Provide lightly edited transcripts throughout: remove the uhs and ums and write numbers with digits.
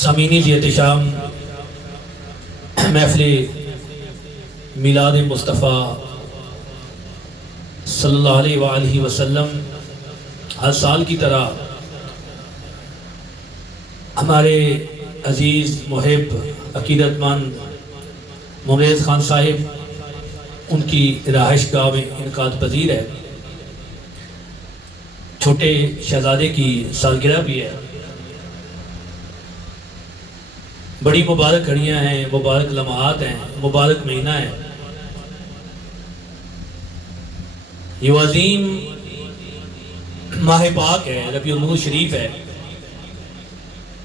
سامعین جی احتشام محفل میلاد مصطفیٰ صلی اللہ علیہ وآلہ وسلم ہر سال کی طرح ہمارے عزیز محب عقیدت مند مغیث خان صاحب ان کی رہائش گاہ میں انعقاد پذیر ہے۔ چھوٹے شہزادے کی سالگرہ بھی ہے۔ بڑی مبارک گھڑیاں ہیں، مبارک لمحات ہیں، مبارک مہینہ ہے۔ یہ عظیم ماہ پاک ہے، ربیع النور شریف ہے،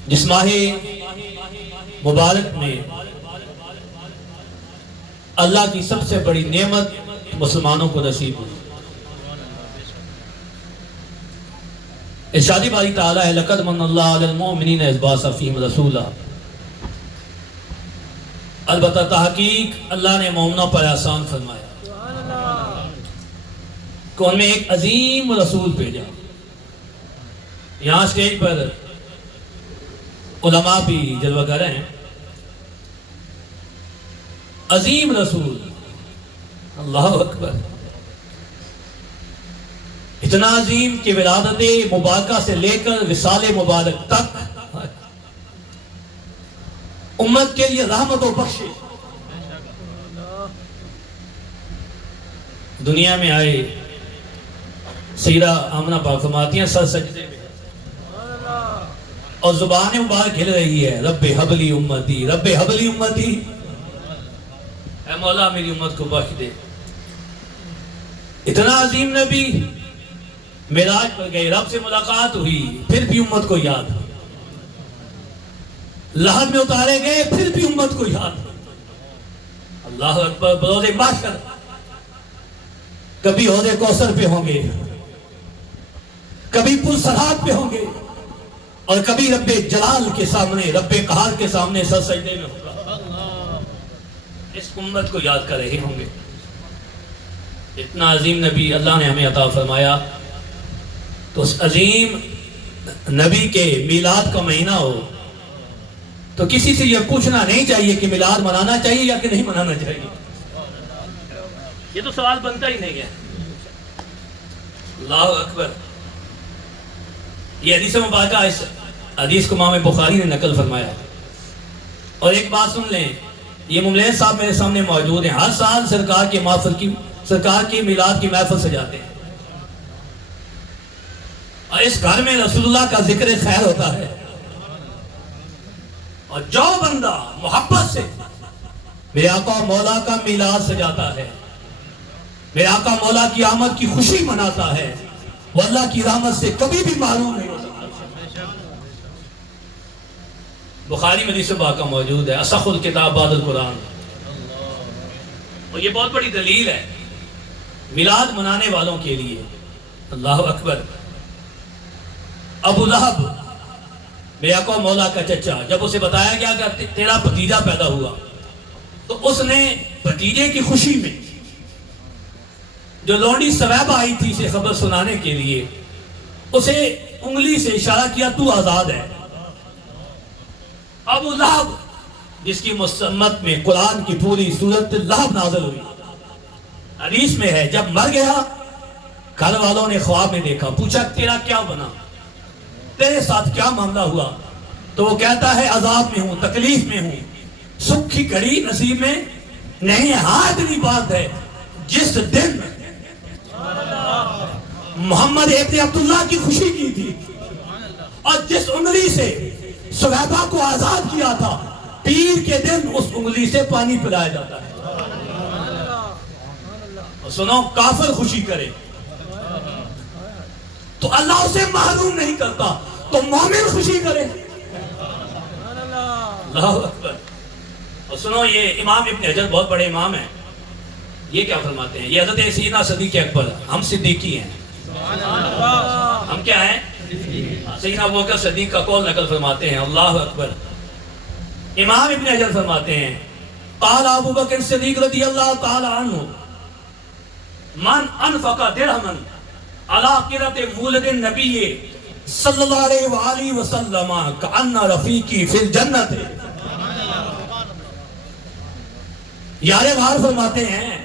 جس ماہ مبارک میں اللہ کی سب سے بڑی نعمت مسلمانوں کو نصیب ہوئی۔ ارشاد باری تعالیٰ ہے لَقَدْ مَنَّ اللَّهُ عَلَى الْمُؤْمِنِينَ إِذْ بَعَثَ فِيهِمْ رَسُولًا۔ البتہ تحقیق اللہ نے مومنوں پر احسان فرمایا کہ ان میں ایک عظیم رسول بھیجا۔ یہاں سٹیج پر علماء بھی جلوہ گر ہیں۔ عظیم رسول، اللہ اکبر، اتنا عظیم کہ ولادت مبارکہ سے لے کر وصال مبارک تک امت کے لیے رحمت و بخشش۔ دنیا میں آئے سیدہ آمنہ پاک فرماتی ہیں سر سجدے میں اور زبان مبارک ہل رہی ہے رب حبلی امتی، رب حبلی امتی، اے مولا میری امت کو بخش دے۔ اتنا عظیم نبی معراج پر گئے، رب سے ملاقات ہوئی، پھر بھی امت کو یاد، لحد میں اتارے گئے، پھر بھی امت کو یاد۔ اللہ اکبر، بروز محشر کبھی عہد کوثر پہ ہوں گے، کبھی پل صراط پہ ہوں گے، اور کبھی رب جلال کے سامنے، رب قہار کے سامنے سر سجدے میں ہوگا۔ اس امت کو یاد کر رہے ہوں گے۔ اتنا عظیم نبی اللہ نے ہمیں عطا فرمایا، تو اس عظیم نبی کے میلاد کا مہینہ ہو تو کسی سے یہ پوچھنا نہیں چاہیے کہ میلاد منانا چاہیے یا کہ نہیں منانا چاہیے۔ یہ تو سوال بنتا ہی نہیں ہے۔ اللہ اکبر۔ یہ حدیث مبارکہ، اس حدیث کو امام بخاری نے نقل فرمایا۔ اور ایک بات سن لیں، یہ مملیت صاحب میرے سامنے موجود ہیں، ہر سال سرکار کی میلاد کی محفل سجاتے ہیں، اور اس گھر میں رسول اللہ کا ذکر خیر ہوتا ہے، اور جو بندہ محبت سے میرے آقا مولا کا میلاد سجاتا ہے، میرے آقا مولا کی آمد کی خوشی مناتا ہے، وہ اللہ کی رحمت سے کبھی بھی محروم نہیں ہو سکتا۔ بخاری میں حدیث پاک موجود ہے، اصح الکتاب بعد القرآن، اور یہ بہت بڑی دلیل ہے میلاد منانے والوں کے لیے۔ اللہ اکبر۔ ابو لہب میرے آقا مولا کا چچا، جب اسے بتایا گیا کہ تیرا بھتیجا پیدا ہوا، تو اس نے بھتیجے کی خوشی میں جو لونڈی سویبہ آئی تھی اسے خبر سنانے کے لیے، اسے انگلی سے اشارہ کیا تو آزاد ہے۔ ابو لہب جس کی مسمت میں قرآن کی پوری سورت لہب نازل ہوئی، حدیث میں ہے جب مر گیا گھر والوں نے خواب میں دیکھا، پوچھا تیرا کیا بنا، تیرے ساتھ کیا معاملہ ہوا، تو وہ کہتا ہے عذاب میں ہوں، تکلیف میں ہوں، سکھ کی گھڑی نصیب میں نہیں ہے۔ ہاں اتنی بات ہے، جس دن محمد ابن عبداللہ کی خوشی کی تھی اور جس انگلی سے سویبہ کو آزاد کیا تھا، پیر کے دن اس انگلی سے پانی پلایا جاتا ہے۔ اور سنو، کافر خوشی کرے تو اللہ اسے محروم نہیں کرتا، تو مومن خوشی کرے۔ اللہ اکبر۔ اور سنو، یہ امام ابن حجر بہت بڑے امام ہیں، یہ کیا فرماتے ہیں، یہ حضرت سیدنا صدیق اکبر، ہم صدیقی ہیں، ہم کیا ہیں، سیدنا ابوبکر صدیق کا قول نقل فرماتے ہیں۔ اللہ اکبر۔ امام ابن حجر فرماتے ہیں قال ابوبکر صدیق رضی اللہ تعالی عنہ من انفق درہمن علی قرۃ مولد النبی صلی اللہ علیہ وآلہ وسلم کأن رفیقی فی الجنت. یار غار فرماتے ہیں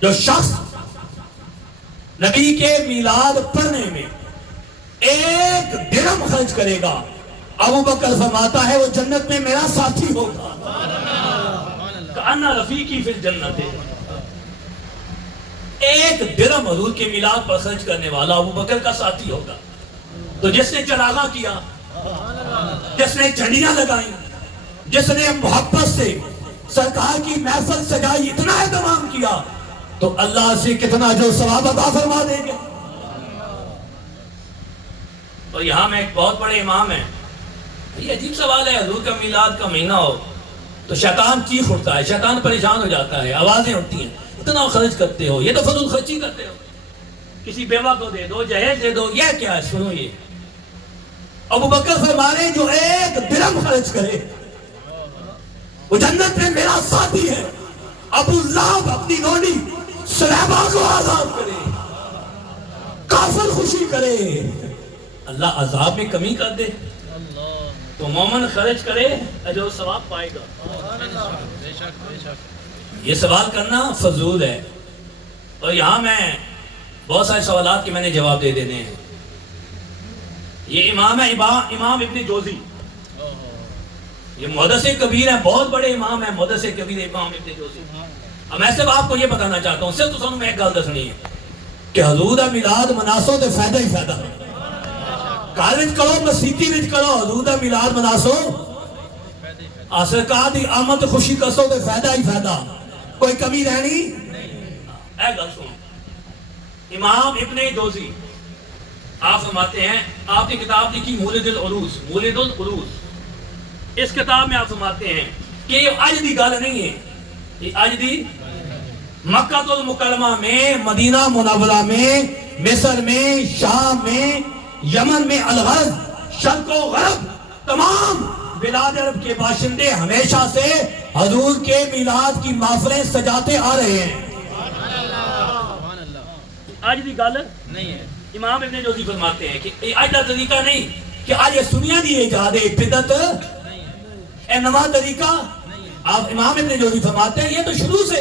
جو شخص نبی کے میلاد پڑھنے میں ایک درہم خرچ کرے گا، ابو بکر فرماتا ہے وہ جنت میں میرا ساتھی ہوگا. کأن رفیقی فی الجنت. ایک درہم حضور کے میلاد پر خرچ کرنے والا ابو بکر کا ساتھی ہوگا. تو جس نے چراغاں کیا، جس نے جھنڈیاں لگائیں، جس نے محبت سے سرکار کی محفل سجائی، اتنا اہتمام کیا، تو اللہ سے کتنا جو ثواب عطا فرما دیں گے. اور یہاں میں ایک بہت بڑے امام ہیں. یہ عجیب سوال ہے، حضور کا میلاد کا مہینہ ہو تو شیطان چیخ اٹھتا ہے، شیطان پریشان ہو جاتا ہے، آوازیں اٹھتی ہیں، اتنا خرچ کرتے ہو، یہ تو فضول خرچی کرتے ہو، کسی بیوہ کو دے دو، جہیز دے دو، یہ کیا ہے؟ سنو یہ ابو بکر فرما رہے ہیں جو ایک درہم خرچ کرے وہ جنت میں میرا ساتھی ہے. ابو لہب اپنی لونڈی سلیبہ کو آزاد کرے، کافر خوشی کرے، اللہ عذاب میں کمی کر دے تو مومن خرچ کرے اجر و ثواب پائے گا. یہ سوال کرنا فضول ہے. اور یہاں میں بہت سارے سوالات کے میں نے جواب دے دینے ہیں. یہ امام ہے امام ابن جوزی، یہ محدث کبیر ہیں، بہت بڑے امام ہیں، محدث کبیر امام ابن جوزی. اب میں صرف آپ کو یہ بتانا چاہتا ہوں، صرف تو سنوں میں ایک گل دسنی ہے کہ حضور دا میلاد مناسو تے فائدہ ہی فائدہ. گھر وچ کرو، مسیتی وچ کرو، حضور دا میلاد مناسو، سرکار دی آمد خوشی کسو تے فائدہ ہی فائدہ، کوئی کمی رہنی. اے گل سنو، امام ابن جوزی آپ فرماتے ہیں، آپ کی کتاب لکھی مولد العروس، مولد العروس. اس کتاب میں آپ فرماتے ہیں کہ یہ آج دی گل نہیں ہے، یہ آج دی مکہ المکرمہ میں، مدینہ منورہ میں، مصر میں، شام میں، یمن میں، الغرب، شرق و غرب، تمام بلاد عرب کے باشندے ہمیشہ سے حضور کے میلاد کی محفلیں سجاتے آ رہے ہیں. آج دی گل نہیں ہے. امام ابن جوزی فرماتے ہیں کہ آج دا طریقہ نہیں کہ آج یہ سنیا دی ایجاد ہے، بدعت اے نوا طریقہ. آپ امام ابن جوزی فرماتے ہیں یہ تو شروع سے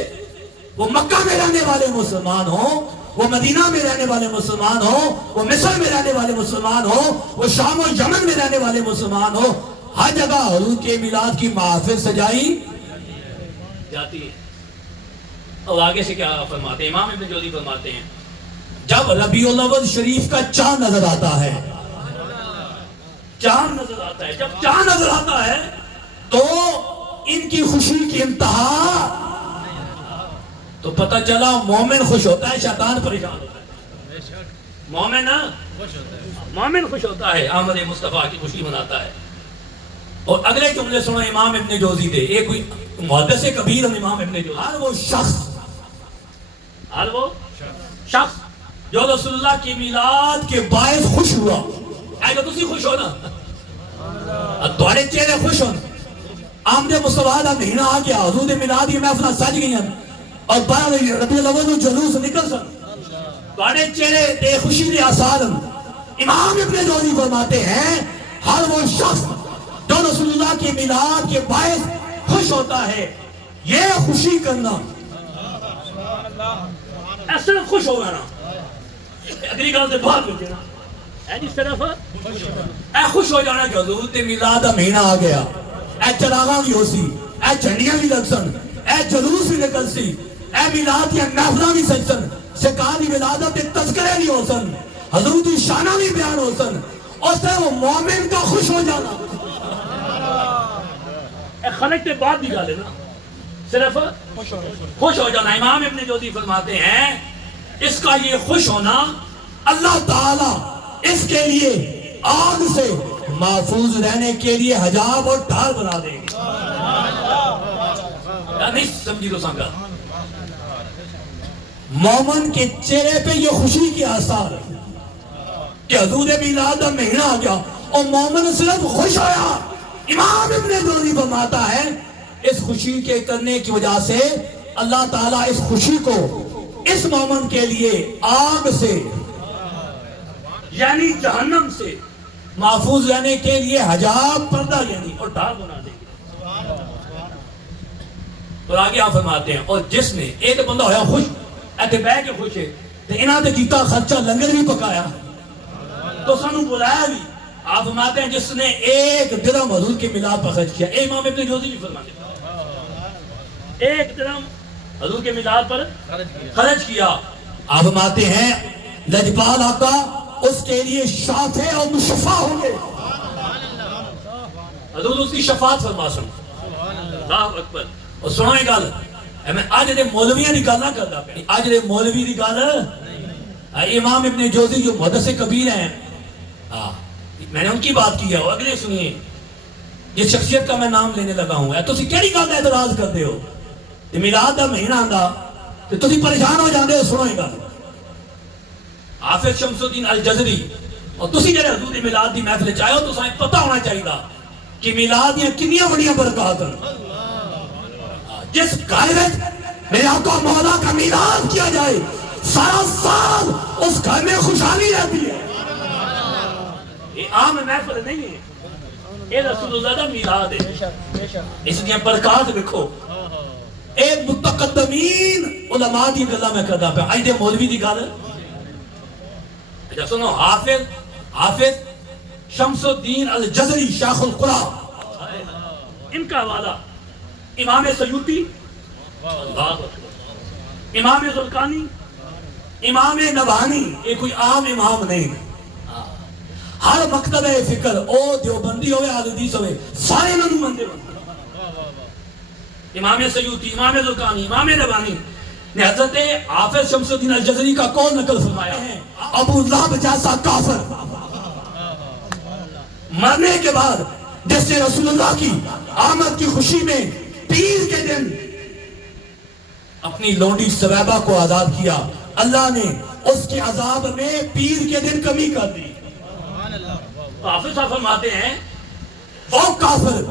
وہ مکہ میں رہنے والے مسلمان ہوں، وہ مدینہ میں رہنے والے مسلمان ہوں، وہ مصر میں رہنے والے مسلمان ہوں، وہ شام و یمن میں رہنے والے مسلمان ہوں، ہر جگہ حضور کے میلاد کی محافل سجائی جاتی ہے. اور آگے سے کیا فرماتے ہیں امام ابن جوزی فرماتے ہیں جب ربیع الاول شریف کا چاند نظر آتا ہے، چاند نظر آتا ہے، جب چاند نظر آتا ہے تو ان کی خوشی کی انتہا، تو پتہ چلا مومن خوش ہوتا ہے، شیطان پریشان ہوتا ہے. مومن خوش ہوتا ہے، آمد مصطفیٰ کی خوشی مناتا ہے. اور اگلے جملے سنو امام ابن جوزی دے، ایک کوئی محدث کبیر امام ابن جوزی. ہر وہ شخص جو رسول اللہ کی میلاد کے باعث خوش ہوا، اگر تسی خوش ہو نا، تھوڑے چہرے خوش ہو، آمد مصطفیٰ دا مہینہ آ گیا، حضور میلاد کی محفلیں سج گئی ہیں اور 12 ربیع الاول نوں جلوس نکل سن، تھوڑے چہرے تے خوشی دے آثار. امام ابن جوزی فرماتے ہیں ہر وہ شخص جو رسول اللہ کے میلاد کے باعث خوش ہوتا ہے، یہ خوشی کرنا، ایسے خوش ہو گیا اگلی گل سے بات ہوتی نا، اے جس طرف اے خوش ہو جانا کہ حضور تے میلاد دا مہینہ آ گیا، اے چراغاں بھی ہو سی، اے جھنڈیاں بھی لگ سن، اے جلوس بھی نکل سی، اے میلاد کی محفلاں بھی سج سن، سرکار دی ولادت تے تذکرے بھی ہو سن، حضور دی شانہ بھی بیان ہو سن، اور سے وہ مومن کا خوش ہو جانا. اے خلق تے بعد بھی گل ہے نا، صرف خوش ہو جانا. امام ابن جوزی فرماتے ہیں اس کا یہ خوش ہونا اللہ تعالیٰ اس کے لیے آگ سے محفوظ رہنے کے لیے حجاب اور ڈھال بنا دیں گے. نہیں سمجھی تو سنگا، مومن کے چہرے پہ یہ خوشی کے آثار ہے کہ حضور میلاد کا مہینہ آ گیا اور مومن صرف خوش ہویا. امام ابن جوزی فرماتا ہے اس خوشی کے کرنے کی وجہ سے اللہ تعالیٰ اس خوشی کو اس مومن کے لیے آگ سے یعنی جہنم سے محفوظ رہنے کے لیے حجاب پردہ یعنی اور ڈھال بنا دیں گے. اور آگے آپ فرماتے ہیں اور جس نے ایک بندہ ہویا خوش ایتھے بہ کے خوش ہے تو انہاں تے کیتا خرچہ لنگر بھی پکایا تو سانو بلایا بھی. آپ فرماتے ہیں جس نے ایک درہم حضور کے میلاد پر خرچ کیا. امام ابن جوزی بھی فرماتے ہیں ایک درہم حضور کے میلاد پر خرچ کیا. آپ فرماتے ہیں لجپال آقا اس کے لیے شافع اور مشفع ہوں گے. حضور اس کی شفاعت فرما سن. اللہ اکبر. اور سنائیں گل میں آج دے مولویاں دی گل نہ کردا پیا. آج دے مولوی دی گل امام ابن جوزی جو محدث کبیر ہیں میں نے ان کی بات کی ہے. اگلے سنیے یہ شخصیت کا میں نام لینے لگا ہوں. تسی کیڑی گل دا اعتراض کرتے ہو؟ میلاد دا مہینہ آندا تے تسی پریشان ہو جاندے ہو. سنائیں گل حافظ شمس الدین الجزری اور تسی جڑے حضور دی میلاد دی محفل چ آئے ہو تو سائیں پتہ ہونا چاہیے کہ میلاد دیاں کنیاں بڑیاں برکات ہیں. جس گھر میں میرے آقا مولا کا میلاد کیا جائے سارا سال اس گھر میں خوشحالی رہتی ہے. یہ عام محفل نہیں ہے, یہ رسول اللہ دا میلاد ہے. اس لیے برکات دیکھو. اے متقدمین علماء دی گلاں میں کردا پیا. اج دے مولوی دی گل سنو. حافظ شمس الدین الجزری شیخ القرآ ان کا حوالہ امام سیوطی, امام زرقانی, امام نبہانی. یہ کوئی عام امام نہیں. ہر مکتب فکر او دیوبندی ہوئے اہل حدیث ہوئے سارے منو مندے ہوئے. امام سیوطی, امام زرقانی, امام نبہانی نے حضرت حافظ شمس الدین الجزری کا قول نقل فرمایا ہے. ابو لہب جیسا کافر مرنے کے بعد جس نے رسول اللہ کی آمد کی خوشی میں پیر کے دن اپنی لونڈی سویبہ کو آزاد کیا, اللہ نے اس کے عذاب میں پیر کے دن کمی کر دی. حافظ صاحب فرماتے ہیں وہ کافر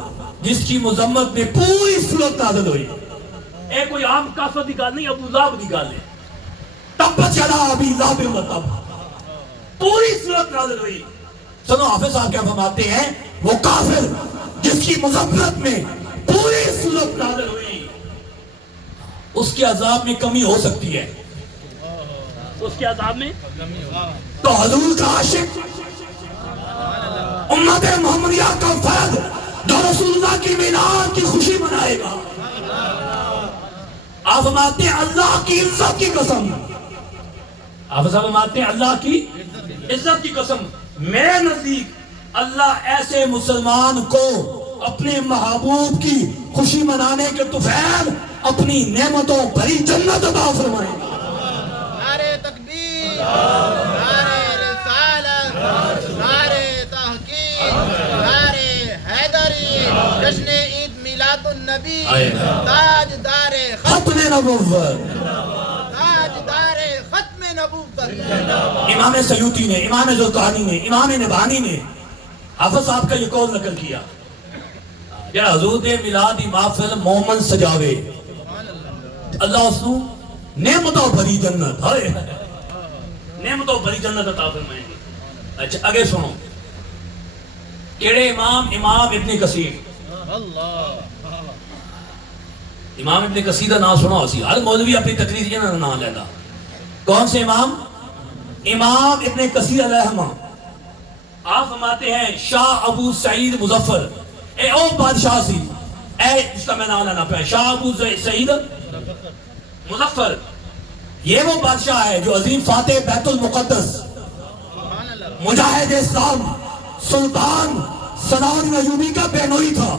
جس کی مذمت میں پوری صورت نازل ہوئی. اے کوئی عام کافر دی گل نہیں, ابو لہب دی گل ہے. تبت یدا ابی لہب وتب, پوری صورت نازل ہوئی. سنو حافظ صاحب کیا فرماتے ہیں وہ کافر جس کی مذمت میں پوری صورت نازل ہوئی اس کے عذاب میں کمی ہو سکتی ہے. اس کے عذاب میں تو حضور کا عاشق امت محمدیہ کا فرد جو رسول اللہ کی میلاد کی خوشی منائے گا. آپ فرماتے ہیں اللہ کی عزت کی قسم, آپ فرماتے ہیں اللہ کی عزت کی قسم, میرے نزدیک اللہ ایسے مسلمان کو اپنے محبوب کی خوشی منانے کے طفیل اپنی نعمتوں بھری جنت عطا فرمائے گا. نعرہ تکبیر, نعرہ رسالت, نعرہ تحقیق, نعرہ حیدری, جشن عید میلاد النبی, تاجدار ختم نبوت, تاجدار ختم نبوت. امام سیوطی نے, امام زرقانی نے, امام نبہانی نے حافظ صاحب کا یہ قول نقل کیا کہ حضور دے میلاد دی محفل مومن سجاوے اللہ اس کو نعمتوں بھری جنت, نعمتوں بھری جنت عطا فرمائیں گے. اچھا آگے سنو کیڑے امام؟ امام ابن کثیر. امام ابن کثیر کا نام سنا اسی, ہر مولوی اپنی تقریر یہ نام لینا. کون سے امام؟ امام ابن کثیر علیہ الرحمہ. آپ فرماتے ہیں شاہ ابو سعید مظفر, اے او بادشاہ سی, اے جس کا میں نام لینا پہ شاہ ابو سعید مظفر. یہ وہ بادشاہ ہے جو عظیم فاتح بیت المقدس, مجاہد اسلام, سلطان صلاح الدین ایوبی کا بہنوئی تھا.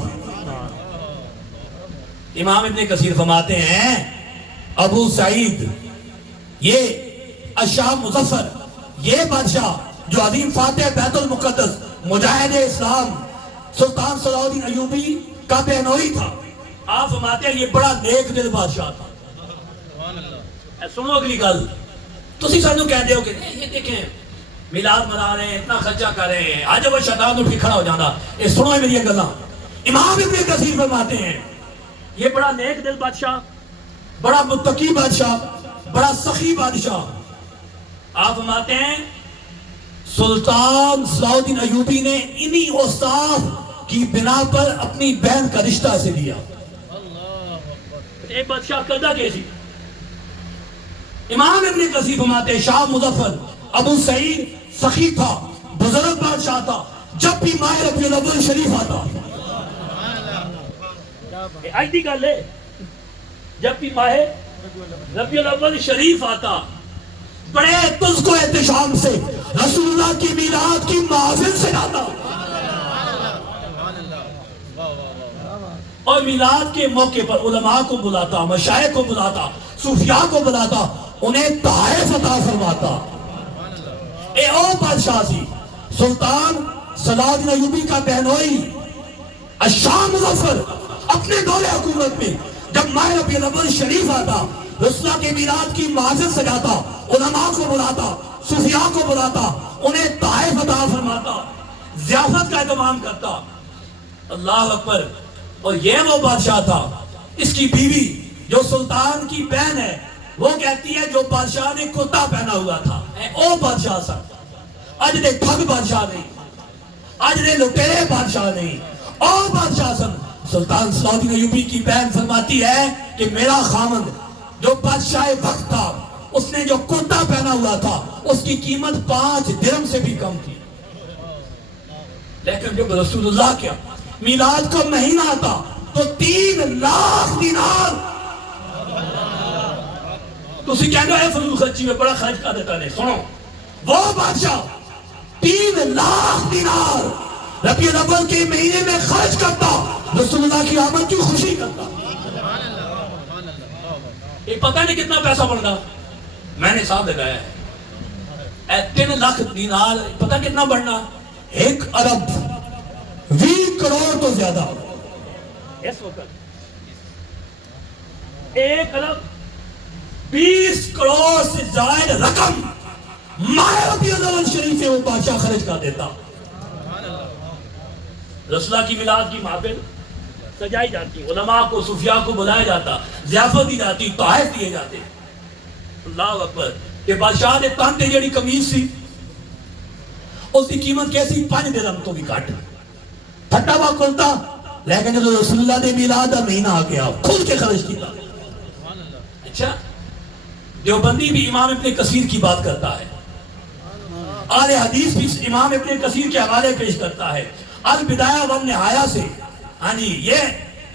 امام ابن کثیر فرماتے ہیں ابو سعید یہ شاہ مظفر, یہ بادشاہ جو عظیم فاتح بیت المقدس, مجاہد اسلام, سلطان صلاح الدین ایوبی کا بہنوئی تھا. آپ فرماتے ہیں یہ بڑا نیک دل بادشاہ تھا. سنو اگلی گل, تسی سانو کہہ دیو کہ یہ دیکھیں میلاد منا رہے ہیں, اتنا خرچہ کر رہے ہیں, آج وہ شیطان اٹھ کے کھڑا ہو جانا. یہ سنو میری گلاں. امام ابن کثیر فرماتے ہیں یہ بڑا نیک دل بادشاہ, بڑا متقی بادشاہ, بڑا سخی بادشاہ. آپ فرماتے ہیں سلطان صلاح الدین ایوبی نے انہی اوصاف کی بنا پر اپنی بہن کا رشتہ سے دیا. ایک بادشاہ کردا کیسی. امام ابن کثیر فرماتے شاہ مظفر ابو سعید سخی تھا, بزرگ بادشاہ تھا. جب بھی ماہ ربیع الاول شریف آتا, آج دی گل ہے, جب بھی ماہ ربیع الاول شریف آتا بڑے تزک و احتشام سے رسول اللہ کی میلاد کی محفل سے جاتا, اور میلاد کے موقع پر علماء کو بلاتا, مشائخ کو بلاتا, صوفیاء کو بلاتا, انہیں تحائف عطا فرماتا. اے او بادشاہ سی سلطان صلاح الدین ایوبی کا بہنوئی شاہ مظفر اپنے دور حکومت میں جب ماہ ربیع الاول شریف آتا, رسول اللہ کے میلاد کی محفل سجاتا, علماء کو بلاتا, صوفیاء کو بلاتا, انہیں تحائف عطا فرماتا, ضیافت کا اہتمام کرتا. اللہ اکبر. اور یہ وہ بادشاہ تھا, اس کی بیوی جو سلطان کی بہن ہے وہ کہتی ہے جو بادشاہ نے کرتا پہنا ہوا تھا او بادشاہ سا. اج دے ٹھگ بادشاہ نہیں, اج دے لٹیرے بادشاہ نہیں, او بادشاہ سن. سلطان صلاح الدین ایوبی کی بہن فرماتی ہے کہ میرا خامند جو بادشاہ وقت تھا اس نے جو کرتا پہنا ہوا تھا اس کی قیمت 5 درہم سے بھی کم تھی, لیکن جب رسول اللہ کیا میلاد کا مہینہ آتا تو 3 لاکھ دینار. تو اسی کہنے اے فضول خرچی میں بڑا خرچ کر دیتا نہیں. سنو, وہ بادشاہ 3 لاکھ دینار ربیع الاول کے مہینے میں خرچ کرتا, رسول اللہ کی آمد کی خوشی کرتا. یہ پتہ نہیں کتنا پیسہ بڑھنا, میں نے حساب لگایا ہے 3 لاکھ دینار پتہ کتنا بڑھنا, 1 ارب 20 کروڑ تو زیادہ. اس وقت 1 ارب 20 کروڑ سے زائد رقم ماہ ربیع الاول شریف سے وہ بادشاہ خرچ کر دیتا. رسول اللہ کی میلاد کی محفل سجائی جاتی, علماء کو صوفیاء کو بلایا جاتا, ضیافت دی جاتی, تحائف دیے جاتے. اللہ اکبر. کہ بادشاہ نے تانتے جڑی قمیض سی اس کی قیمت کیسی 5 درہم تو بھی کٹ, پھٹا ہوا کرتا, لیکن جب رسول اللہ نے میلاد کا مہینہ آ گیا کھل کے خرچ کیا. اچھا, دیوبندی بھی امام ابن کثیر کی بات کرتا ہے, اہل حدیث بھی امام ابن کثیر کے حوالے پیش کرتا ہے, البدایہ والنہایہ سے ہاں جی یہ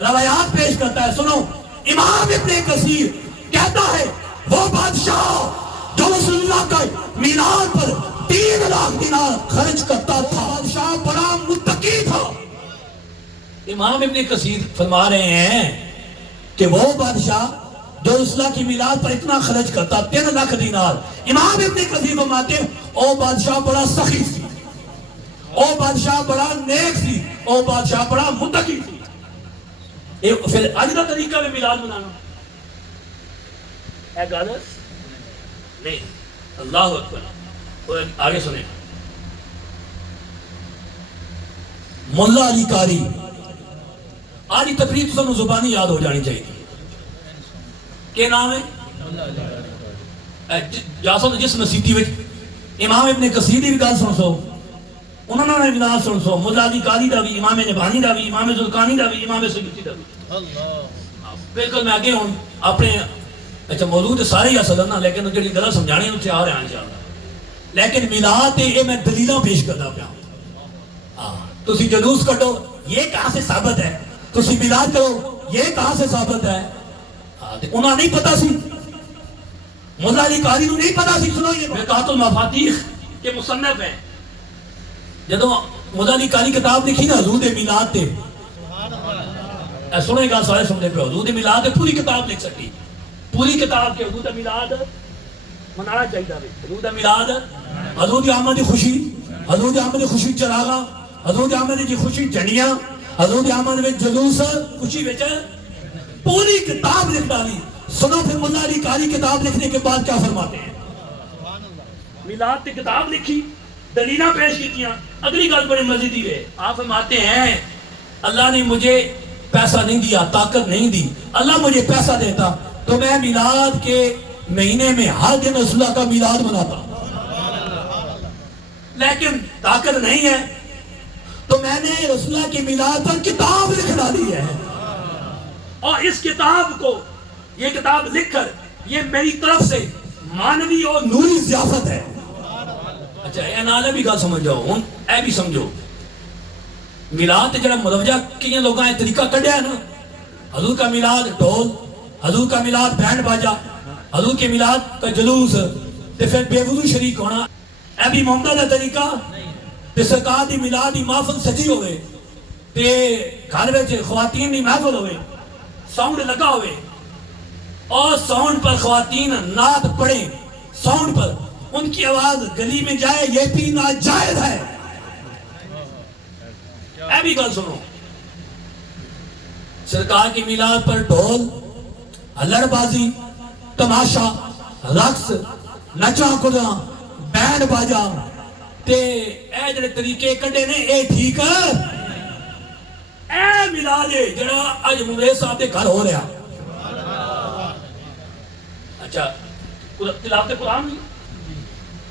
روایات پیش کرتا ہے. سنو, امام ابن کثیر کہتا ہے وہ بادشاہ جو رسول اللہ کا میلاد پر 3 لاکھ دینار خرچ کرتا تھا, بادشاہ بڑا متقی تھا. امام ابن کثیر فرما رہے ہیں کہ وہ بادشاہ جو رسول اللہ کی میلاد پر اتنا خرچ کرتا 3 لاکھ دینار, امام ابن کثیر فرماتے ہیں او بادشاہ بڑا سخی سی, او بادشاہ بڑا نیک سی, او بادشاہ بڑا متقی سی. پھر آج کا طریقہ میں میلاد منانا ہے گال نہیں. اللہ اکبر. آگے سنیں, مولا علی قاری, آج کی تقریر تو سب زبانی یاد ہو جانی چاہیے. کیا نام ہے جاسو جس مسیتی میں امام ابن کثیر بھی گل سن سو, انہوں نے میلاد سن سو, مولا علی قاری دا بھی, امام نبہانی دا بھی, امام زرقانی دا بھی, امام سیوطی دا بھی. بالکل میں آگے ہوں اپنے اچھا موضوع سارے ہی اصل نا, لیکن جڑی گل سمجھانی ہے اتنے آ رہے ہیں انشاءاللہ. لیکن میلاد یہ میں دلیلاں پیش کرتا پیا. تسی جلوس کٹو یہ کہاں سے ثابت ہے, تسی میلاد کرو یہ کہاں سے ثابت ہے. انہاں نہیں پتا سی, مولا علی قاری کو نہیں پتا سی. سنو, یہ مقاۃ المفاتیح کے مصنف ہیں. جدو مولا علی قاری کتاب لکھی نا حضور میلاد تے, سنیں گا سارے سننے پہ, حضور میلاد تے پوری کتاب لکھ سکی, پوری کتاب کے حضور میلاد منانا چاہیے. حضور میلاد, حضور احمد دی خوشی, حضور احمد دی خوشی چراغا, حضور احمد دی خوشی جنیاں, حضور احمد میں جلوس خوشی وچ پوری کتاب لکھ ڈالی. سنو پھر مولا علی قاری کتاب لکھنے کے بعد کیا فرماتے ہیں. میلاد تے کتاب لکھی, دلیلاں پیش کیتیاں, اگلی گل بڑی مزیدی ہے. آپ فرماتے ہیں اللہ نے مجھے پیسہ نہیں دیا, طاقت نہیں دی, اللہ مجھے پیسہ دیتا تو میں میلاد کے مہینے میں ہر دن رسول اللہ کا میلاد مناتا. لیکن طاقت نہیں ہے، تو میں نے رسول اللہ کی میلاد پر کتاب لکھ ڈالی ہے، اور اس کتاب کو، یہ کتاب لکھ کر یہ میری طرف سے مانوی اور نوری ضیافت ہے۔ اچھا اے نالے بھی گل سمجھ جاؤ، ہن اے بھی سمجھو، میلاد جڑا مروجہ کئی لوگاں نے طریقہ کڈیا ہے نا، حضور کا میلاد ڈھول، حضور کا میلاد بینڈ باجا، حضور کے میلاد کا جلوس، تے پھر بے وضو شریک ہونا، اے بھی محمد کا طریقہ، تے سرکار دی میلاد دی محفل سجی ہوئے، تے گھر وچ خواتین دی محفل ہوئے، ساؤنڈ لگا ہوئے، اور ساؤنڈ پر خواتین نعت پڑھیں، ساؤنڈ پر ان کی آواز گلی میں جائے، یہ بھی ناجائز ہے۔ اے بھی گل سنو، سرکار کی میلاد پر ڈھول، ہلڑ بازی، تماشا، رقص، نچا کدا، بینڈ باجا، تے اے جڑے طریقے کڈے نے اے ٹھیک ہے؟ اے میلاد ہے جڑا اج مغرے صاحب دے گھر ہو رہا۔ اچھا تلاوت قرآن کی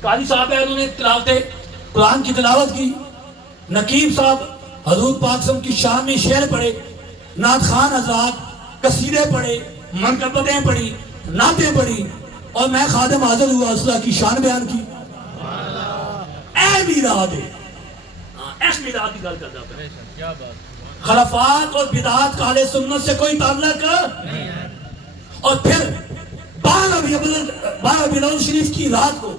قاری صاحب ہے، انہوں نے تلاوت قرآن کی تلاوت کی، نقیب صاحب حضور پاک صلی کی شان میں شعر پڑھے، نعت خان حضرات قصیدے پڑھے، منقبتیں پڑھی، نعتیں پڑھی، اور میں خادم حاضر ہوا اس کی شان بیان کی۔ اے میلاد ہے، اس میلاد کی گل کرتا ہے۔ خرافات اور بدعات کا اہل سنت سے کوئی تعلق نہیں ہے۔ اور پھر 12 ربیع الاول شریف کی رات کو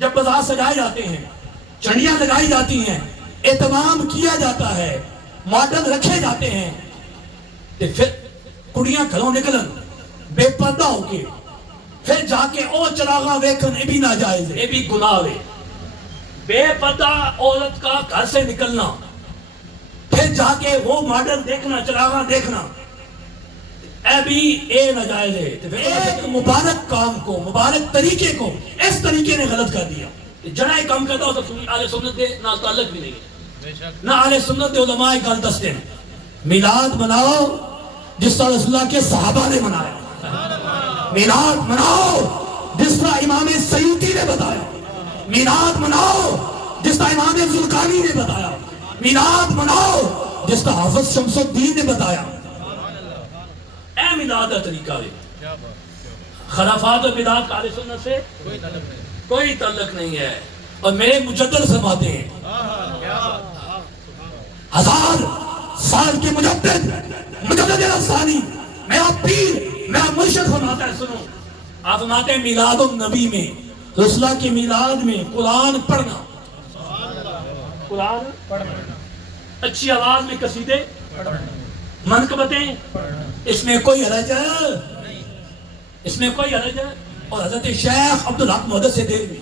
جب بازار سجائے جاتے ہیں، چڑیاں لگائی جاتی ہیں، اہتمام کیا جاتا ہے، ماڈل رکھے جاتے ہیں، تو پھر کڑیاں گھروں نکلن بے پردہ ہو کے، پھر جا کے او چراغاں ویکھن، یہ بھی ناجائز ہے، یہ بھی گناہ ہے۔ بے پردہ عورت کا گھر سے نکلنا، پھر جا کے وہ ماڈل دیکھنا، چراغاں دیکھنا، اے بھی اے ناجائز ہے۔ تو پھر ایک مبارک کام کو، مبارک طریقے کو اس طریقے نے غلط کر دیا۔ جڑا ایک کام کرتا ہو تو اہل سنت دے نہ تعلق بھی نہیں ہے، نہ اہل سنت دے علماء گل دستے ہیں۔ میلاد مناؤ جس طرح رسول اللہ کے صحابہ نے منایا، میلاد مناؤ جس طرح امام سیوطی نے بتایا، میلاد مناؤ جس طرح امام زرقانی نے بتایا، میلاد مناؤ جس طرح حافظ شمس الدین نے بتایا۔ اے میلاد کا طریقہ ہے، خرافات اور بدعات کا اہل سنت سے کوئی تعلق نہیں ہے۔ اور میرے مجدد فرماتے ہیں، 1000 سال کے مجدد رسانی، میرا پیر، میرا مرشد فرماتا ہے، سنو، آپ فرماتے ہیں میلاد النبی میں، رسول اللہ کی میلاد میں قرآن پڑھنا، قرآن پڑھنا، اچھی آواز میں قصیدے، منقبتیں، اس میں کوئی حرج ہے، اس میں کوئی حرج ہے۔ اور حضرت شیخ عبدالحق محدث دہلوی،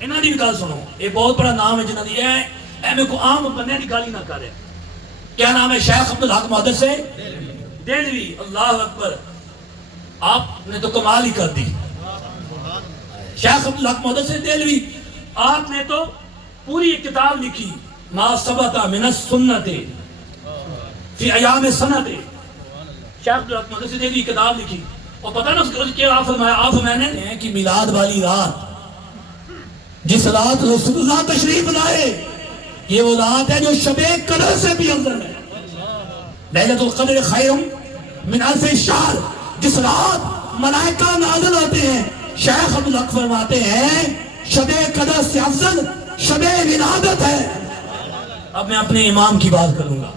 انہاں دی بھی گل سنو، یہ بہت بڑا نام ہے جنہاں دی، اے میں کو عام بندے دی گالی نہ کرے۔ کیا نام ہے؟ شیخ عبدالحق محدث دہلوی۔ اللہ اکبر، آپ نے تو کمال ہی کر دی۔ شیخ عبدالحق محدث دہلوی، آپ نے تو پوری ایک کتاب لکھی، ما ثبت من السنت فی ایام سنت۔ شیخ عبدالحق محدث دہلوی کتاب لکھی، اور پتہ نا اس کے آپ فرمایا، آپ میں نے کہ میلاد والی رات، جس رات رسول اللہ تشریف لائے، یہ وہ رات ہے جو شب قدر سے بھی افضل ہے۔ لیلۃ القدر خیر من الف شہر، جس رات ملائکہ نازل ہوتے ہیں، شیخ عبدالحق فرماتے ہیں شب قدر سے افضل شب ولادت ہے۔ اب میں اپنے امام کی بات کروں گا،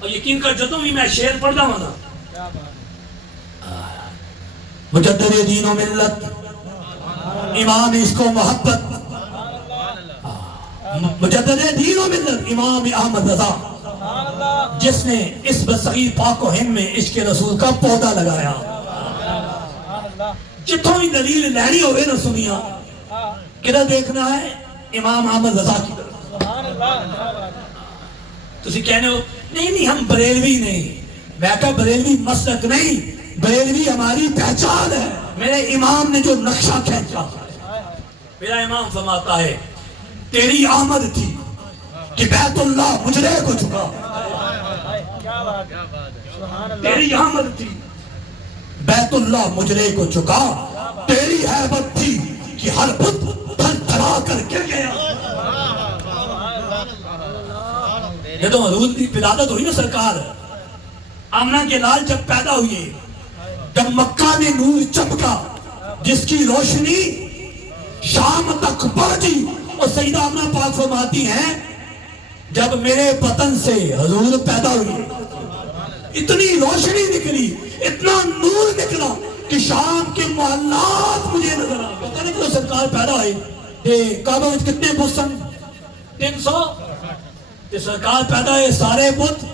اور یقین کر جدوں بھی میں شعر پڑھتا ہوں نا، مجدد دین و ملت، امام اس کو محبت، مجدد دین و ملت امام احمد رضا، جس نے اس بصغیر پاک و ہند میں عشق رسول کا پودا لگایا۔ جتوں ہی دلیل لینی ہوئے نہ سنیا، کدھر دیکھنا ہے؟ امام احمد رضا کی طرف۔ تسی کہنے ہو نہیں ہم بریلوی نہیں، میں کہا بریلوی مسلک نہیں، بریلوی ہماری پہچان ہے۔ میرے امام نے جو نقشہ کھینچا، میرا امام فرماتا ہے تیری آمد تھی کہ بیت اللہ مجرے کو جھکا، تیری آمد تھی بیت اللہ مجرے کو چکا، تیری حیبت تھی کہ ہر بت تھر تھرا پھرا کر گر گیا. یہ تو حضور کی ولادت ہوئی نا سرکار. آمنہ کے لال جب پیدا ہوئے, جب مکہ میں نور چمکا جس کی روشنی شام تک پہنچی, اور سیدہ آمنہ پاک فرماتی ہیں جب میرے بطن سے حضور پیدا ہوئے اتنی روشنی نکلی, اتنا نور نکلا کہ شام کے محلات مجھے نظر آ گئے. پتہ نہیں کہ سرکار پیدا ہوئے کہ کعبہ میں کتنے بت سن؟ 300. کہ سرکار پیدا ہوئے سارے بت,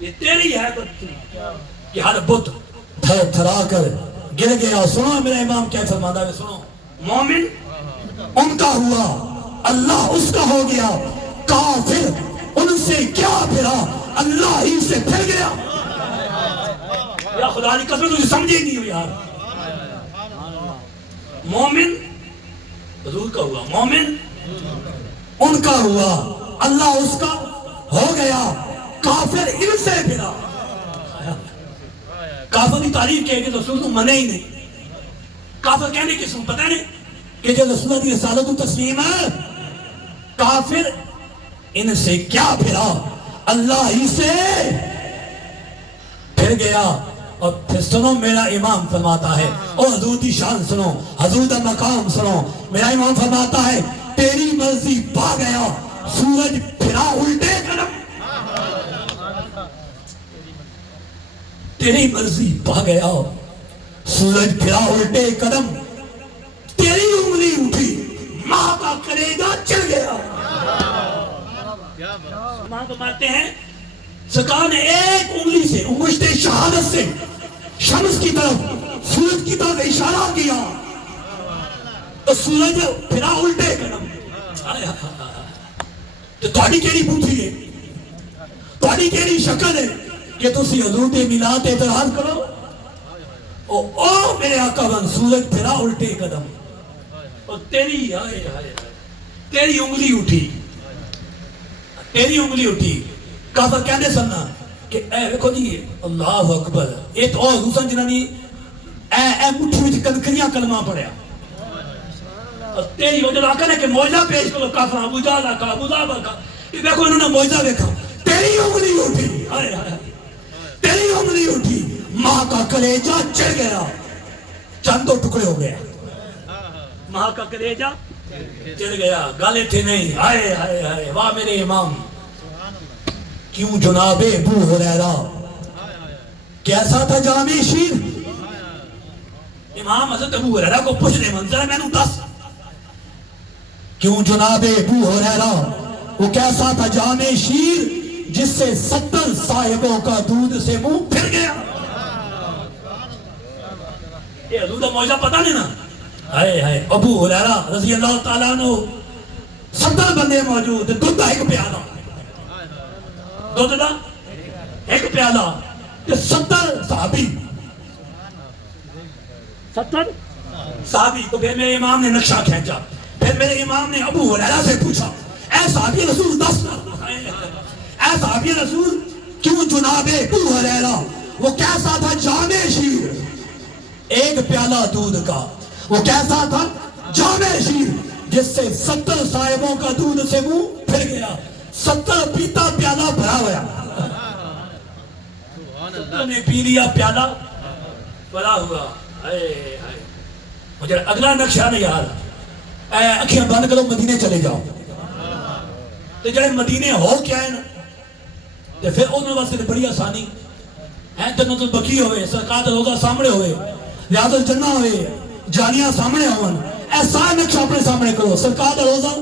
یہ تیری حیبت تھی کہ ہر بت تھر تھرا کر گر گیا. سنو میرا امام کیا فرماتا ہے, سنو. مومن ان کا ہوا, اللہ اس کا ہو گیا, کافر ان سے کیا پھرا, اللہ ہی سے پھر گیا. یا خدا کی قسم تجھے سمجھے نہیں ہو یار. مومن حضور کا ہوا, مومن ان کا ہوا, اللہ اس کا ہو گیا, کافر ان سے پھرا. کافر کی تعریف کہے کہ رسول تو منے ہی نہیں. کافر کہنے کی سن پتہ نہیں کہ جو رسول اللہ کی رسالت و تسلیم ہے, کافر ان سے کیا پھرا, اللہ ہی سے پھر گیا. اور پھر سنو میرا امام فرماتا ہے, اور حضور کی شان سنو, حضور کا مقام سنو. میرا امام فرماتا ہے تیری مرضی پا گیا, سورج پھرا الٹے قدم. تیری مرضی پا گیا, سورج پھرا الٹے قدم, تیری انگلی اٹھی, ماں کا کلیجہ چل گیا. ماں کو مانتے ہیں سرکار نے ایک انگلی سے, انگشت شہادت سے شمس کی طرف, سورج کی طرف اشارہ کیا تو سورج پھرا الٹے قدم. تو تھوڑی کیڑی بوتھی ہے, تھوڑی کیڑی شکل ہے کہ تسی حضور دے میلاد اعتراض کرو. او میرے آقا بن, سورج پھرا الٹے قدم, اور تیری آئے آئے تیری انگلی اٹھی, تیری انگلی اٹھی. کافر کہنے سننا کہ اے ویکھو جی اللہ اکبر, ایک اور حسن جنہاں نے اے مٹھی وچ کنکریاں کلمہ پڑھیا, اور تیری وجہ آقا نے کہ معجزہ پیش کرو. کافر ابو جہل آقا, ابو لہب آقا, یہ دیکھو انہوں نے معجزہ دیکھا. تیری انگلی اٹھی, آئے آئے تیری انگلی اٹھی, ماں کا کلیجہ چڑھ گیا, چند دو ٹکڑے ہو گیا. ماں کا کلیجہ چڑھ گیا, گالے تھے نہیں. آئے آئے آئے واہ میرے امام. کیوں جناب ابو ہریرہ کیسا تھا جامع شیر. امام حضرت ابو ہریرہ کو پوچھ رہے, منظر ہے میں نے دس. کیوں جناب ابو ہریرہ وہ کیسا تھا جامع شیر, جس سے 70 صاحبوں کا دودھ سے منہ پھر گیا. یہ حضور کا معجزہ پتہ نہیں نا. ہائے ہائے ابو ہریرہ رضی اللہ تعالیٰ عنہ, 70 بندے موجود, دودھ ایک پیالہ, دودھ دا ایک پیالہ, 70 صحابی, 70 صحابی. تو پھر میرے امام نے نقشہ کھینچا, پھر میرے امام نے ابو ہریرہ سے پوچھا, اے صحابی رسول 10 اے صحابی رسول کیوں جناب ابو ہریرہ وہ کیسا تھا جامع شیر, ایک پیالہ دودھ کا, وہ کیسا تھا جامع شیر جس سے 70 صاحبوں کا دودھ سے منہ پھر گیا. 70 پیتا پیالہ بھرا ہوا, 70 نے پی لیا پیالہ بھرا ہوا. مجھے اگلا نقشہ نہیں یار. اکھیاں بند کرو, مدینے چلے جاؤ. تو جڑے مدینے ہو کیا ہے نا, تو پھر انہوں واسطے بڑی آسانی ہے. جنت البقیع ہوئے, سرکار دا روضہ سامنے ہوئے, ریاض الجنہ ہوئے, جانیاں سامنے ہون, ایسا نقشہ اپنے سامنے کرو. سرکار دا روضہ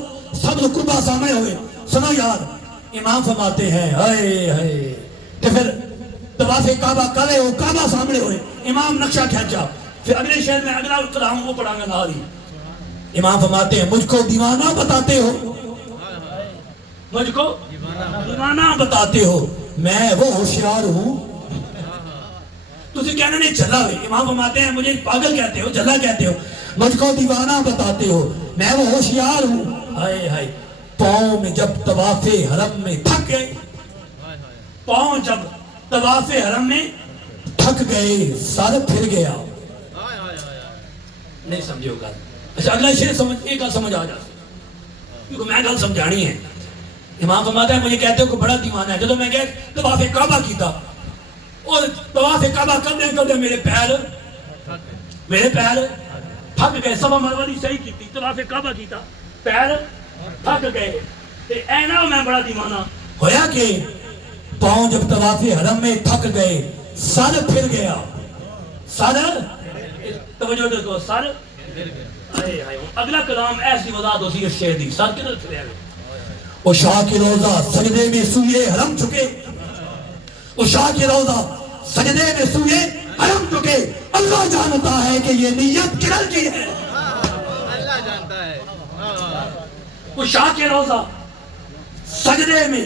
سب قربہ سامنے ہوئے. سنو یار, امام فرماتے ہیں ہائے ہائے, تو پھر طواف کعبہ کرے ہو, کعبہ سامنے ہوئے, امام نقشہ کھینچا. پھر اگلے شہر میں اگلا کلام وہ پڑھا گا ناری. امام فرماتے ہیں مجھ کو دیوانہ بتاتے ہو, مجھ کو دیوانہ بتاتے ہو, میں وہ ہوشیار ہوں. تجھے کہنا نہیں جھلا ہوئے. امام فرماتے ہیں مجھے پاگل کہتے ہو, جھلا کہتے ہو, مجھ کو دیوانہ بتاتے ہو, میں وہ ہوشیار ہوں. ہائے ہائے پاؤں میں جب طواف حرم میں تھک گئے, پاؤں جب طواف حرم میں تھک گئے, سر پھر گیا. نہیں سمجھو گا, اچھا اگلا شعر سمجھ ایک گل سمجھ آ جاتی کیونکہ میں گل سمجھانی ہے. امام فرماتا ہے مجھے کہتے ہو کہ بڑا دیوانہ ہے. جب میں گیا طواف کعبہ کیتا اور طواف کعبہ کرنے کرنے میرے پیر تھک گئے. سبا مروا دی صحیح کیتی طواف کعبہ کیتا پیر تھک گئے تے اینا میں بڑا دیوانہ ہویا کہ پاؤں جب طواف حرم میں تھک گئے سر پھر گیا. سر توجہ دو سر اگلا کلام ایسی وضاحت ہوتی ہے شعر دی. سر کدھر پھریا ہے وہ شاہ کے روزہ سجدے میں سوئے حرم چکے. وہ شاہ کے روزہ سجدے میں سوئے حرم چکے. اللہ جانتا ہے کہ یہ نیت کدھر کی ہے. اللہ جانتا ہے. وہ شاہ کے روزہ سجدے میں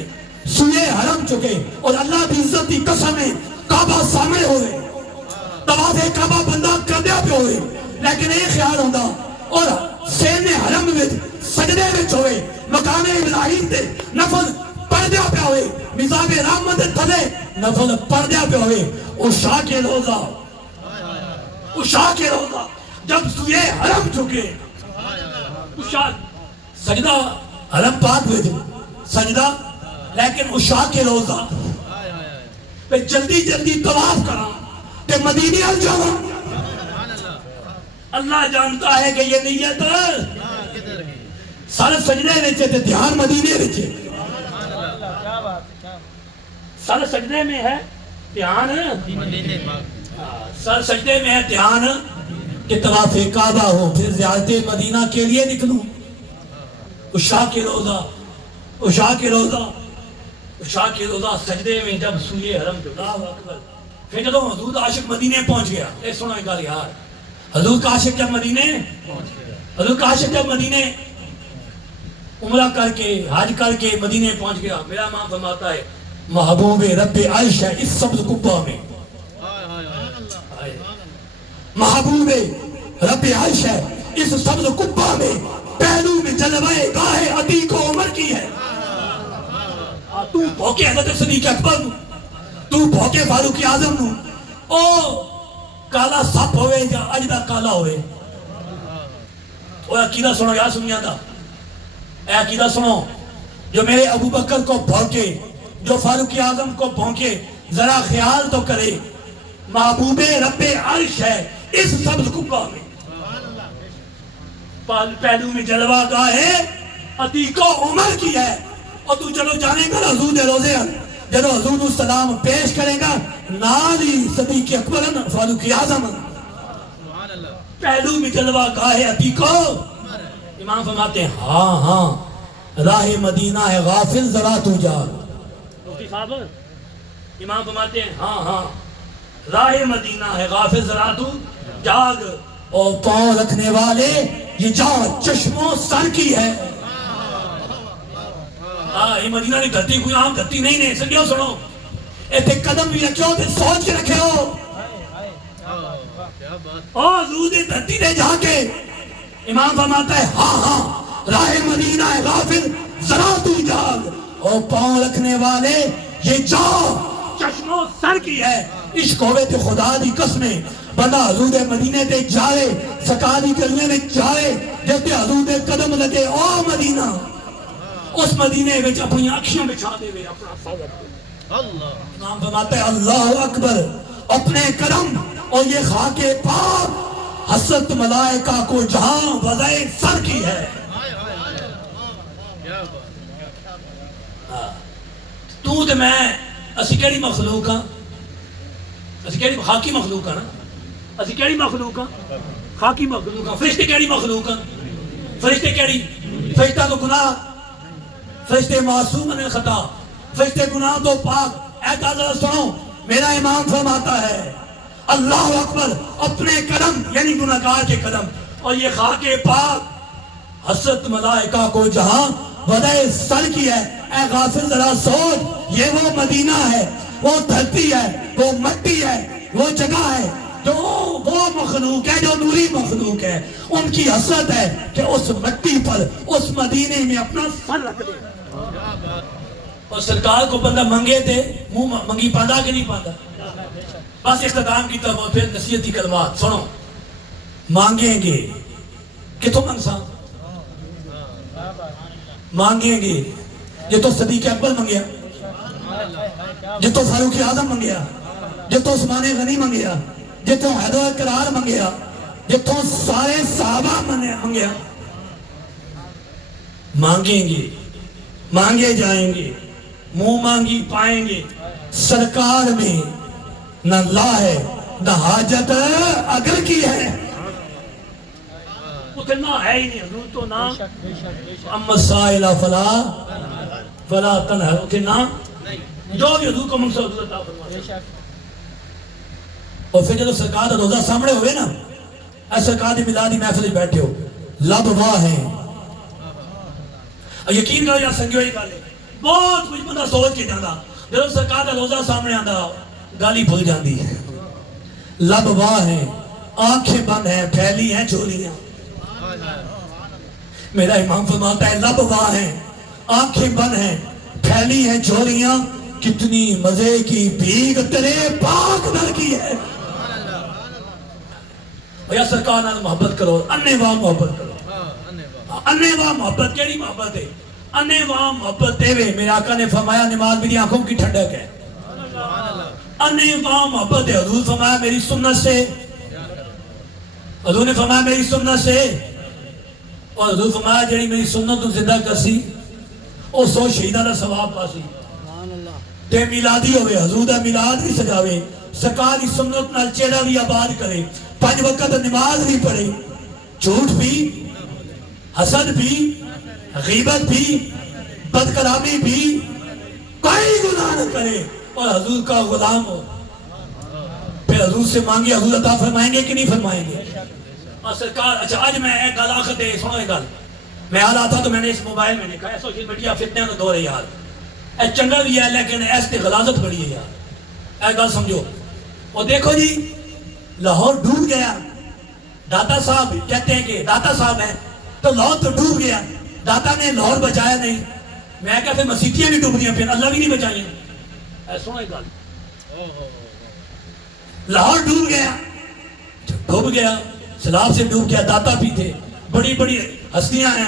سوئے حرم چکے اور اللہ کی عزت کی قسم ہے کعبہ سامنے ہوئے طواف کعبہ بندہ کردیا پہ ہوئے لیکن ایک خیال ہوتا اور سین حرم میں سجدے میں ہوئے مقام ابراہیم دے نفل پردیا پہ ہوئے مزاب رحمت تھلے نفل پردیا پہ ہوئے. وہ شاہ کے روزہ وہ شاہ کے روزہ جب سوئے حرم چکے وہ شاہ سجدہ حرم پاک ہوئے تھے سجدہ لیکن وہ شاہ کے روزہ پہ جلدی جلدی طواف کرا کہ مدینے ال جانا. اللہ جانتا ہے کہ یہ نیت سر سجدے میں تے دھیان مدینے میں سر سجدے میں ہے دھیان سر سجدے میں ہے دھیان کہ طواف کعبہ ہو پھر زیارت مدینہ کے لیے نکلوں. اس شاہ کے روزہ اس شاہ کے روزہ اس شاہ کے روزہ سجدے میں جب سوئے حرم چکا پھر جب حضور عاشق مدینے پہنچ گیا. اے سنو ایک گل یار حضور کا عاشق جب مدینے حضور کا عاشق جب مدینے عمرہ کر کے حج کر کے مدینے پہنچ گیا میرا امام فرماتا ہے محبوب رب عرش ہے اس سبز قبہ میں. محبوب رب عرش ہے اس سبز قبہ میں پہلو میں جلوہ گاہ عتیق و عمر کی ہے. تو بھوکے حضرت صدیق اکبر نو تو بھوکے فاروق اعظم نو او کالا سپ ہوئے یا اجدہ کالا ہوئے. وہ عقیدہ سنو یا سنیا دا اے عقیدہ سنو جو میرے ابو بکر کو بھوکے جو فاروق اعظم کو بھوکے ذرا خیال تو کرے محبوب رب عرش ہے اس سبز قبہ میں پہلو میں جلوہ گاہ ہے عتیق و عمر کی ہے. اور تو چلو جانے گا حضور دے روزے جب حضور السلام پیش کرے گا نالی صدیق اکبر فاروق اعظم پہلو میں جلوہ گاہ عتیق و امام فرماتے ہیں ہاں ہاں راہ مدینہ ہے غافل ذرا تو جاگ. مفتی صاحب امام فرماتے ہیں ہاں ہاں راہ مدینہ ہے غافل ذرا تو جاگ اور پاؤں رکھنے والے یہ جان چشموں سر کی ہے. یہ مدینہ نے دھرتی کوئی عام دھرتی نہیں نے سنگیو سنو ایتھے قدم بھی رکھے ہو تے سوچ کے رکھے ہو حضور دی دھرتی نے جا کے امام فرماتا ہے ہاں ہاں راہ مدینہ ہے غافل ذرا تو جاگ اور پاؤں رکھنے والے یہ جان چشموں سر کی ہے. عشق ہوئے تے خدا دی قسمیں بندہ حضور مدینے تے جائے سکاری کرنے میں جائے جیسے حضور دے قدم لگے او مدینہ اس مدینے میں اپنی آنکھیں بچھا دے ہوئے اپنا فوت امام فرماتا ہے اللہ اکبر اپنے کرم اور یہ خاک پاک حسرت ملائکہ کو جہاں وضع سر کی ہے. تو تے میں اسی کیڑی مخلوق ہاں اسی کیڑی خاکی مخلوق ہاں نا اسی کیڑی مخلوق ہاں خاکی مخلوق ہاں. فرشتے کیڑی مخلوق ہاں فرشتے کیڑی فرشتہ تو گناہ فرشتے معصوم نے خطا فرشتے گناہ تو پاک. اے ذرا سنو میرا امام فرماتا ہے اللہ اکبر اپنے قدم یعنی گناہگار کے قدم اور یہ خاک پاک حسرت ملائکہ کو جہاں وضع سر کی ہے. اے غافل ذرا سوچ یہ وہ مدینہ ہے وہ دھرتی ہے وہ مٹی ہے وہ جگہ ہے جو وہ مخلوق ہے جو نوری مخلوق ہے ان کی حسرت ہے کہ اس مٹی پر اس مدینے میں اپنا سر رکھ دے. اور سرکار کو بندہ منگے تھے منہ منگی پاندہ کہ نہیں پاندہ بس اختتام کی طرف اور پھر نصیحتی کلمات سنو. مانگیں گے کتوں منگسا مانگیں گے جتوں صدیق اکبر منگیا، جتوں فاروق اعظم منگیا، جتوں عثمان غنی منگیا، جتوں حیدر کرار منگیا، جتوں سارے صحابہ منگیا. مانگیں گے، مانگے جائیں گے، منہ مانگی پائیں گے. سرکار میں نہ لا ہے نہ حاجت اگر کی ہے، اتنا ہے ہی نہیں حضور تو نا. اما السائل فلا تنہر، اتنا جو بھی حضور کو منگسا حضور عطا فرماتا. اور پھر جب سرکار کا روزہ سامنے ہوئے نا، اے سرکار دی میلادی محفل میں بیٹھے ہو، لب واہ ہیں. یقین کرو یا سنگیو ہی گالے بہت کچھ بندہ سوچ کے جانا، جب سرکار کا روزہ سامنے آتا گالی بھول جاندی ہے. لب واہ ہیں، آنکھیں بند ہیں، پھیلی ہیں چولیاں. میرا امام فرماتا ہے لب واہ ہیں، آنکھیں بند ہیں، پھیلی ہیں چولیاں. کتنی مزے کی بھیگ تیرے پاک در کی ہے. یا سرکار نال محبت کرو، انے واہ محبت کرو. انے واہ محبت کیڑی محبت ہے؟ انے واہ محبت دے وے. میرے آقا نے فرمایا نماز میری آنکھوں کی ٹھنڈک ہے. انے واہ محبت ہے. حضور فرمایا میری سنت سے، حضور نے فرمایا میری سنت سے. اور حضور فرمایا جڑی میری سنت تو زندہ کرسی او 100 شہیداں دا ثواب پاسی. تے میلادی ہوئے، حضور دا میلاد بھی سجاوے، سرکار دی سنت نال چہرہ بھی آباد کرے، 5 وقت نماز بھی پڑھے، جھوٹ بھی، حسد بھی، غیبت بھی، بد کلامی بھی، کوئی گناہ نہ کرے اور حضور کا غلام ہو. پھر حضور سے مانگے، حضور عطا فرمائیں گے کہ نہیں فرمائیں گے؟ اور سرکار اچھا آج میں ایک گل آخر دے سنو. ایک گل میں آ رہا تھا تو میں نے اس موبائل میں دیکھا ہے سوشل میڈیا فتنے کا دور ہے یار. اے چنگا بھی ہے لیکن ایس تے غلاظت بڑی ہے یار. اے گل سمجھو. اور دیکھو جی لاہور ڈوب گیا. داتا صاحب کہتے ہیں کہ داتا صاحب ہیں تو لاہور تو ڈوب گیا، داتا نے لاہور بچایا نہیں. میں کہا پھر مسیتیاں بھی ڈوب رہی ہیں، پھر اللہ بھی نہیں بچائیں. اے سنو ایک گل، لاہور ڈوب گیا، ڈوب گیا، سیلاب سے ڈوب گیا. داتا بھی تھے، بڑی بڑی ہستیاں ہیں،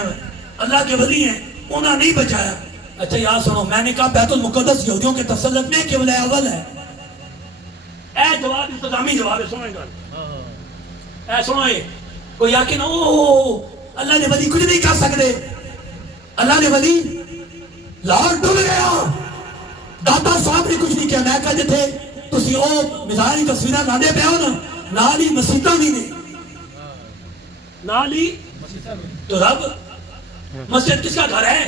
اللہ کے ولی ہیں، انہوں نے نہیں بچایا. اچھا یار سنو، میں نے کہا بیت المقدس یہودیوں کے تسلط میں قبلہ اول ہے. اے جواب انتظامی جواب ہے. سنو ایک گل، اے سنو کوئی آ کے نا اللہ نے ولی کچھ نہیں کر سکتے. اللہ نے ولی لاہور ڈوب گیا، داتا صاحب نے کچھ نہیں کیا. میں کہا جتھے تسی او مزاری تصویریں لانے پہ ہو نا، نال ہی مسیتاں بھی نے، نال ہی تو رب مسجد کس کا گھر ہے؟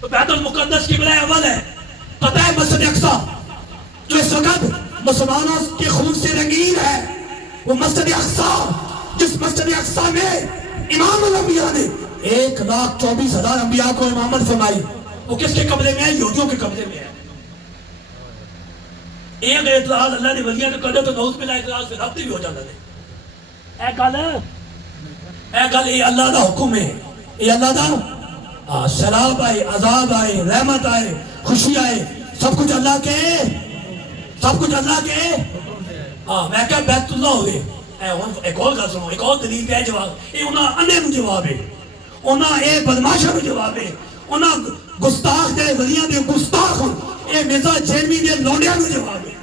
تو بیت المقدس قبلہ اول ہے. پتہ ہے مسجد اقصی جو اس وقت مسلمانوں کے خون سے رنگین ہے، وہ مسجد اقصی جس مسجد اقصی میں امام الانبیاء نے 1,24,000 انبیاء کو امامت فرمائی، وہ کس کے قبضے میں ہے؟ یہودیوں کے قبضے میں ہے. ایک اعتراض اللہ نے ولیاں کو کر دے تو نعوذ باللہ اعتراض پھر رابطے بھی ہو جاتا ہے. اے گل یہ اللہ دا حکم ہے، یہ اللہ دا سیلاب آئے، عذاب آئے، رحمت آئے، خوشی آئے، سب کچھ اللہ کے، سب کچھ اللہ کے. میں کہا بیت اللہ ہوئے. ایک اور گل سنو، ایک اور دلیل پہ ہے جواب. یہ انہاں انے نو جواب ہے، انہاں اے بدماشاں نو جواب ہے، انہاں گستاخ دے ولیاں دے گستاخ، اے مرزا جیلوی دے لونڈیاں نو جواب ہے،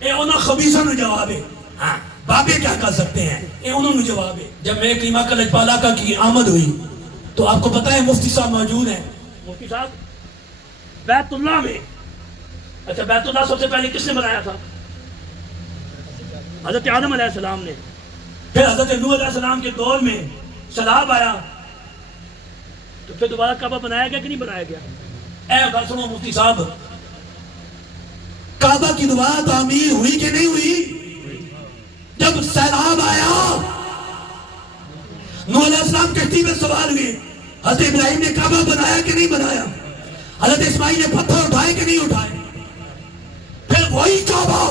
اے انہاں خبیثاں نو جواب ہے. ہاں بابے کیا کر سکتے ہیں، اے انہوں نے جواب ہے. جب میرے کریمہ کا لجپال آقا کی آمد ہوئی تو آپ کو پتہ ہے مفتی صاحب موجود ہیں. مفتی صاحب بیت اللہ میں، اچھا بیت اللہ سب سے پہلے کس نے بنایا تھا؟ حضرت آدم علیہ السلام نے. پھر حضرت نوح علیہ السلام کے دور میں سیلاب آیا تو پھر دوبارہ کعبہ بنایا گیا کہ نہیں بنایا گیا؟ اے بات سنو مفتی صاحب، کعبہ کی دوبارہ تعمیر ہوئی کہ نہیں ہوئی؟ جب سیلاب آیا نوح علیہ السلام کشتی میں سوار ہوئے، حضرت ابراہیم نے کعبہ بنایا کہ نہیں بنایا؟ حضرت اسماعیل نے پتھر اٹھائے کہ نہیں اٹھائے؟ پھر وہی کعبہ،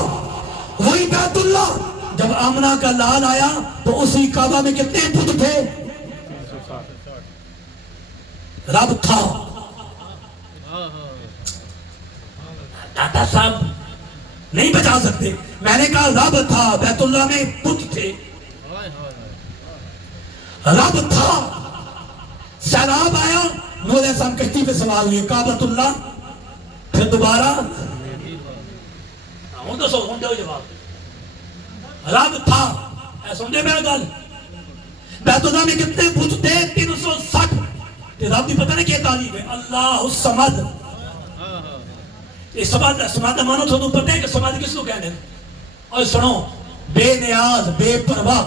وہی بیت اللہ. جب آمنہ کا لال آیا تو اسی کعبہ میں کتنے بت تھے؟ رب تھا. داتا صاحب نہیں بچا سکتے. میں نے کہا رب تھا، بیت اللہ میں بت تھے. رب تھا، سیلاب آیا، نوح علیہ السلام کشتی پہ سوار ہوئے، کعبۃ اللہ، پھر دوبارہ ہوں تو سو دو جواب، رب تھا، اے سمجھے میرا گل، بیت اللہ میں کتنے بت تھے؟ 360، رب بھی پتہ نہیں کیا تعریف ہے، اللہ الصمد، یہ سماد مانو تو پتہ ہے کہ سماد کس کو کہنے ہیں؟ اور سنو، بے نیاز، بے پرواہ،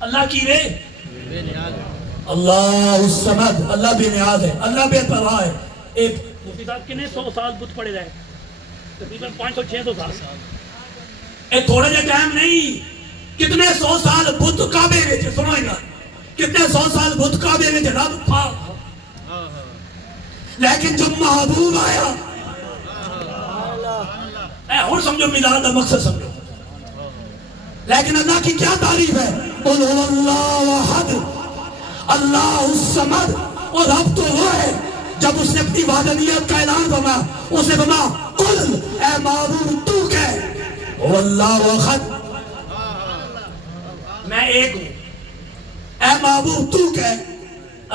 اللہ کی بے اللہ الصمد، اللہ بے نیاز ہے، اللہ بے پرواہ ہے۔ ایک مفتی صاحب کنے 100 سال بت پڑے رہے، تقریباً 500-600 سال، اے تھوڑے جے ٹائم نہیں، کتنے 100 سال بت کعبے میں تھے، سنو گا، کتنے 100 سال بت کعبے میں تھے، رب تھا، لیکن جب محبوب آیا، اے ہون سمجھو میلاد کا مقصد سمجھو، لیکن اللہ کی کیا تعریف ہے؟ قل هو اللہ احد اللہ الصمد، اور رب تو وہ ہے جب اس نے اپنی وحدانیت کا اعلان فرمایا، اس نے فرمایا قل، اے معبود تو کہہ هو اللہ احد، میں ایک ہوں، اے معبود تو کہہ۔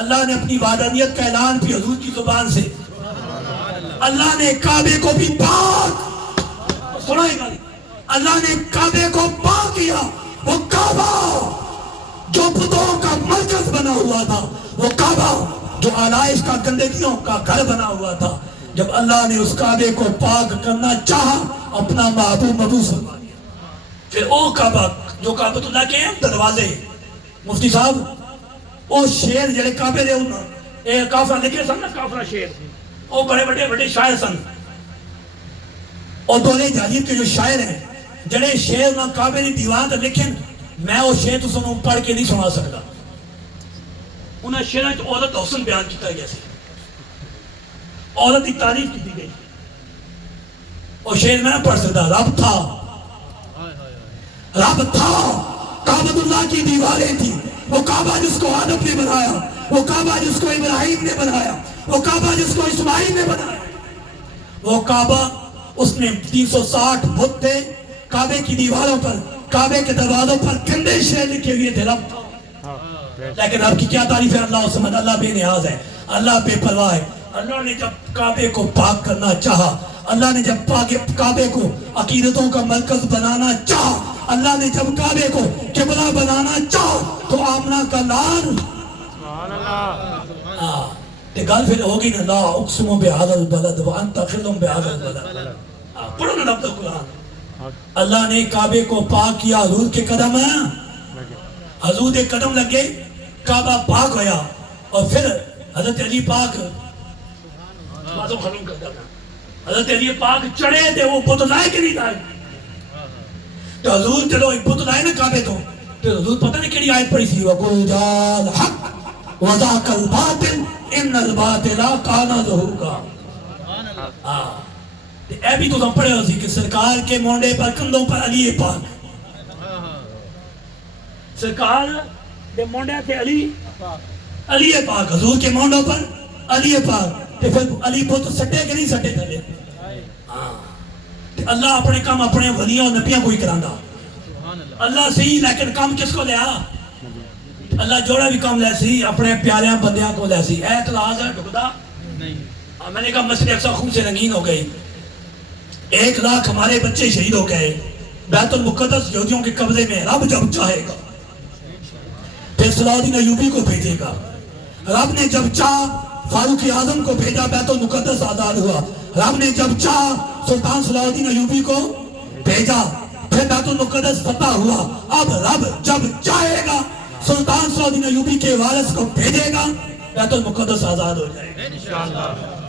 اللہ نے اپنی وحدانیت کا اعلان بھی حضور کی زبان سے، اللہ نے کعبے کو بھی پاک، سنائے گا، اللہ نے کعبے کو پاک کیا، وہ کعبہ جو بتوں کا مرکز بنا ہوا تھا، وہ کعبہ جو آلائش کا گندگیوں کا گھر بنا ہوا تھا، جب اللہ نے اس کعبے کو پاک کرنا چاہا، اپنا محبوب مبعوث فرما دیا، پھر او کعبہ جو کعبۃ اللہ کے دروازے، مفتی صاحب او شیر جڑے کعبے دے انہاں اے کافرہ لکھے سن نا، کافرہ شیر، او بڑے بڑے بڑے شاعر سن، اور دولے جاہلیت کے جو شاعر ہیں جڑے شیر نہ کعبے دی دیوار تے لکھن، میں وہ شیر تو سنوں پڑھ کے نہیں سنا سکتا، انہاں شیراں وچ عورت حسن بیان کیتا گیا سی، عورت کی تعریف کی گئی، اور شیر میں نہ پڑھ سکتا، رب تھا، رب تھا، کعبۃ اللہ کی دیواریں تھی، وہ کعبہ جس کو آدم نے بنایا، وہ کعبہ جس کو ابراہیم نے بنایا، وہ کعبہ جس کو اسماعیل نے بنایا، وہ کعبہ اس میں 360 بت تھے، کعبے کی دیواروں پر، کعبے کے دروازوں پر گندے شعر لکھے ہوئے تھے، رب تھا، لیکن رب کی کیا تعریف ہے؟ اللہ الصمد، اللہ بے نیاز ہے، اللہ بے پرواہ ہے۔ اللہ نے جب کعبے کو پاک کرنا چاہا، اللہ نے جب کعبے کو عقیدتوں کا مرکز بنانا چاہا، اللہ نے جب کعبے کو قبلہ بنانا چاہا، تو آمنہ کا لال تے گل پھر ہوگی نا، لا اقسم بہذا البلد وانت حل بہذا البلد، پڑھو نا رب قرآن، اللہ نے کعبے کو پاک کیا، حضور کے قدم ہیں، حضور کے قدم لگے، کعبہ پاک ہویا، اور پھر حضرت علی پاک بازو ختم کر دینا، حضرت علی پاک چڑھے تھے، وہ بت لائے کہ نہیں لائے، تو حضور چلو ایک بت لائے نا کعبے تو حضور پتہ نہیں کیڑی آیت پڑھی سی، وَقُلْ جَاءَ الْحَقُّ وَذَاقَ الْبَاطِلُ اِنَّ الْبَاطِلَ كَانَ زَهُوقًا۔ اے بھی تو پڑھے ہو سی کہ سرکار کے مونڈے پر، کندھوں پر علی پاک، سرکار کے مونڈے تھے علی پاک، حضور کے مونڈوں پر علی پاک، تے پھر علی بت سٹے کہ نہیں سٹے تھلے، اللہ اپنے کام اپنے ولیوں اور نبیوں کو ہی کراندہ، اللہ سی، لیکن کام کس کو لیا؟ اللہ جوڑا بھی کام لے سی، اپنے پیاریاں بندیاں کو لے سی، اے اعتراض ہے ڈھکدا نہیں، میں نے کہا مسجد اقصی خون سے رنگین ہو گئی، 1 لاکھ ہمارے بچے شہید ہو گئے، بیت المقدس یہودیوں کے قبضے میں، رب جب چاہے گا پھر صلاح الدین ایوبی کو بھیجے گا، رب نے جب چاہ فاروق اعظم کو بھیجا، بیت المقدس آزاد ہوا، رب نے جب چاہ سلطان صلاح الدین ایوبی کو بھیجا، پھر بیت المقدس فتح ہوا، اب رب جب چاہے گا سلطان صلاح الدین ایوبی کے وارث کو بھیجے گا، بیت المقدس آزاد ہو جائے گا۔